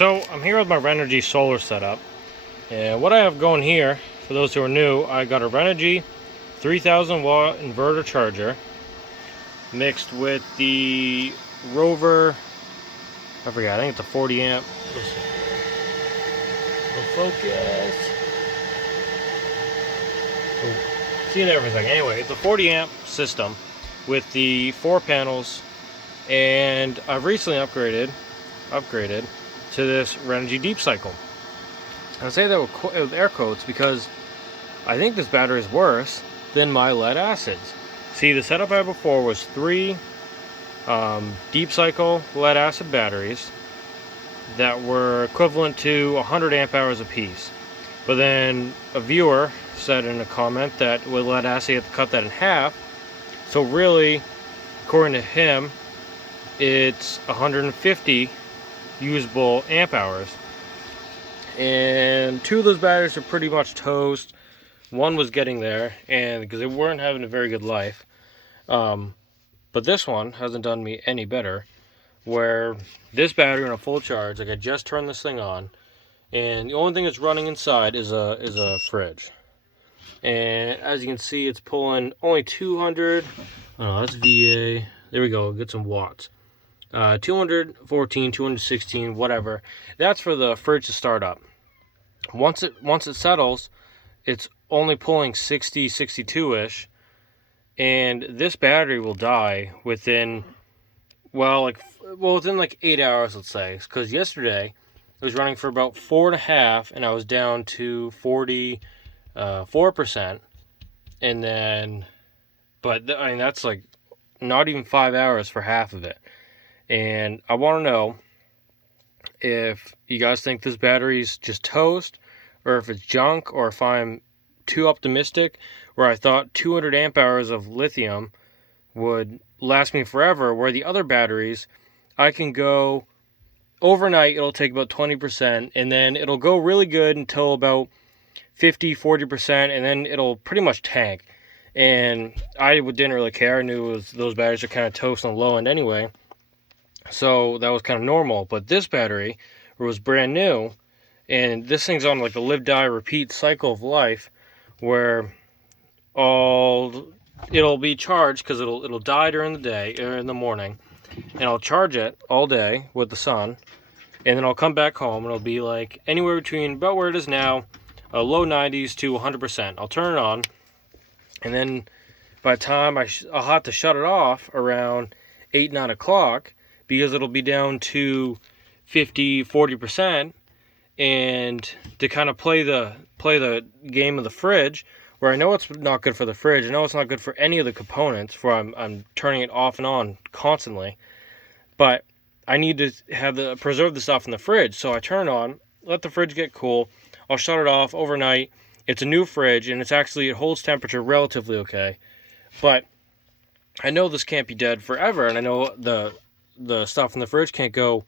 So I'm here with my Renogy solar setup, and what I have going here, for those who are new, I got a Renogy 3000 watt inverter charger mixed with the Rover, I forgot, I think it's a 40 amp. Focus. Oh, see you there for a second. Anyway, it's a 40 amp system with the 4 panels, and I've recently upgraded to this Renogy Deep Cycle. I say that with air quotes because I think this battery is worse than my lead acids. See, the setup I had before was 3 Deep Cycle lead acid batteries that were equivalent to 100 amp hours apiece. But then a viewer said in a comment that with lead acid you have to cut that in half. So really, according to him, it's 150 usable amp hours. And 2 of those batteries are pretty much toast. One was getting there, and because they weren't having a very good life. But this one hasn't done me any better, where this battery on a full charge, like I just turned this thing on, and the only thing that's running inside is a fridge. And as you can see, it's pulling only 200, oh, that's VA, there we go, get some watts. 214, 216, whatever. That's for the fridge to start up. Once it settles, it's only pulling 60, 62-ish, and this battery will die within, within like 8 hours, let's say. Because yesterday it was running for about 4.5, and I was down to 44%, and then, I mean, that's like not even 5 hours for half of it. And I want to know if you guys think this battery's just toast, or if it's junk, or if I'm too optimistic, where I thought 200 amp hours of lithium would last me forever, where the other batteries, I can go overnight, it'll take about 20%, and then it'll go really good until about 50, 40%, and then it'll pretty much tank. And I didn't really care. I knew those batteries are kind of toast on the low end anyway. So that was kind of normal. But this battery was brand new, and this thing's on like a live, die, repeat cycle of life, where it'll be charged because it'll die during the day or in the morning, and I'll charge it all day with the sun, and then I'll come back home and it'll be like anywhere between about where it is now, low 90s to 100%. I'll turn it on, and then by the time I'll have to shut it off around 8, 9 o'clock, because it'll be down to 50, 40%, and to kind of play the game of the fridge, where I know it's not good for the fridge, I know it's not good for any of the components, where I'm turning it off and on constantly, but I need to preserve the stuff in the fridge. So I turn it on, let the fridge get cool, I'll shut it off overnight. It's a new fridge, and it holds temperature relatively okay, but I know this can't be dead forever, and I know the stuff in the fridge can't go,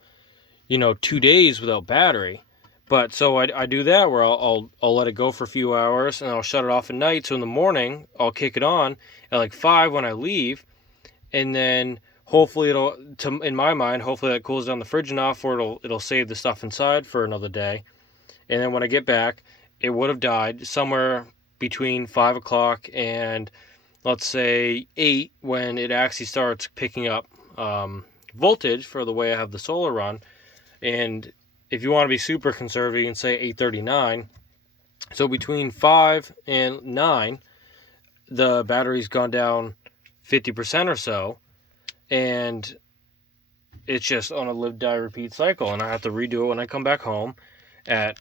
2 days without battery. But so I do that, where I'll let it go for a few hours, and I'll shut it off at night. So in the morning, I'll kick it on at like 5 when I leave, and then hopefully in my mind, hopefully that cools down the fridge enough, or it'll save the stuff inside for another day. And then when I get back, it would have died somewhere between 5 o'clock and, let's say, 8, when it actually starts picking up voltage for the way I have the solar run. And if you want to be super conservative, you can say 8:39. So between 5 and 9, the battery's gone down 50% or so, and it's just on a live, die, repeat cycle, and I have to redo it when I come back home. I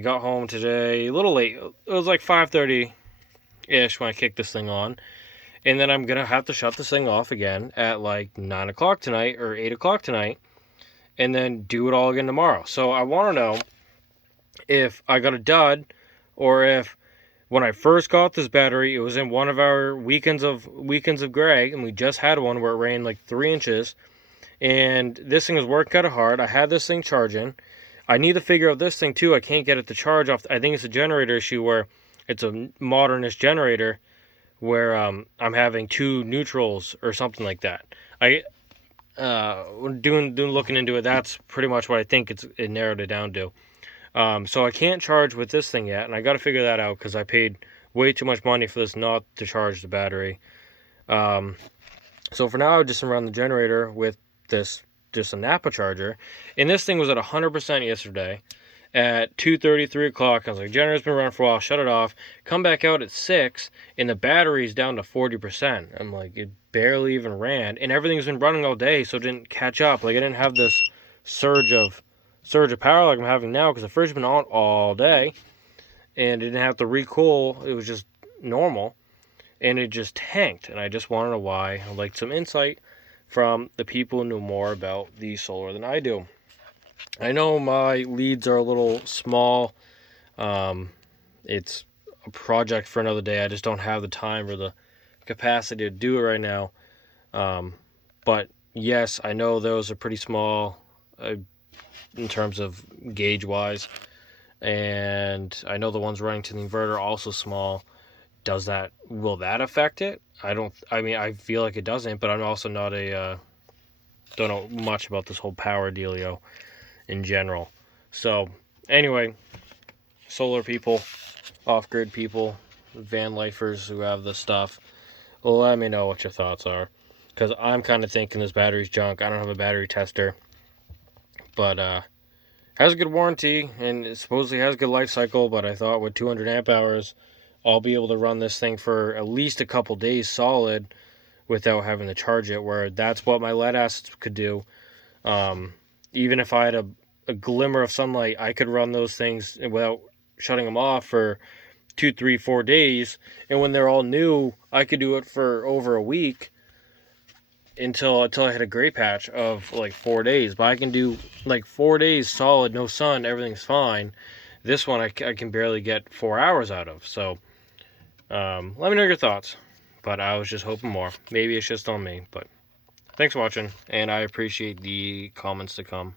got home today a little late. It was like 5:30-ish when I kicked this thing on, and then I'm gonna have to shut this thing off again at like 9 o'clock tonight or 8 o'clock tonight, and then do it all again tomorrow. So I want to know if I got a dud, or if when I first got this battery, it was in one of our weekends of gray, and we just had one where it rained like 3 inches, and this thing was working kind of hard. I had this thing charging. I need to figure out this thing too. I can't get it to charge off. I think it's a generator issue, where it's a modernish generator, where I'm having 2 neutrals or something like that. looking into it, that's pretty much what I think it narrowed it down to. So I can't charge with this thing yet, and I got to figure that out because I paid way too much money for this not to charge the battery. So for now, I just run the generator with this, just a Napa charger, and this thing was at 100% yesterday. At 2:30, 3 o'clock, I was like, generator's been running for a while, shut it off. Come back out at 6, and the battery's down to 40%. I'm like, it barely even ran, and everything's been running all day, so it didn't catch up. Like, I didn't have this surge of power like I'm having now, because the fridge has been on all day, and it didn't have to recool. It was just normal, and it just tanked, and I just want to know why. I'd like some insight from the people who know more about the solar than I do. I know my leads are a little small. It's a project for another day. I just don't have the time or the capacity to do it right now. But yes, I know those are pretty small in terms of gauge wise. And I know the ones running to the inverter are also small. Will that affect it? I feel like it doesn't, but I'm also not don't know much about this whole power dealio in general. So anyway, solar people, off-grid people, van lifers who have this stuff, well, let me know what your thoughts are, because I'm kind of thinking this battery's junk. I don't have a battery tester, but has a good warranty and it supposedly has a good life cycle. But I thought with 200 amp hours, I'll be able to run this thing for at least a couple days solid without having to charge it, where that's what my lead acids could do. Even if I had a glimmer of sunlight, I could run those things without shutting them off for 2, 3, 4 days. And when they're all new, I could do it for over a week until I hit a gray patch of like 4 days. But I can do like 4 days solid, no sun, everything's fine. This one I can barely get 4 hours out of. So let me know your thoughts. But I was just hoping more. Maybe it's just on me. But thanks for watching, and I appreciate the comments to come.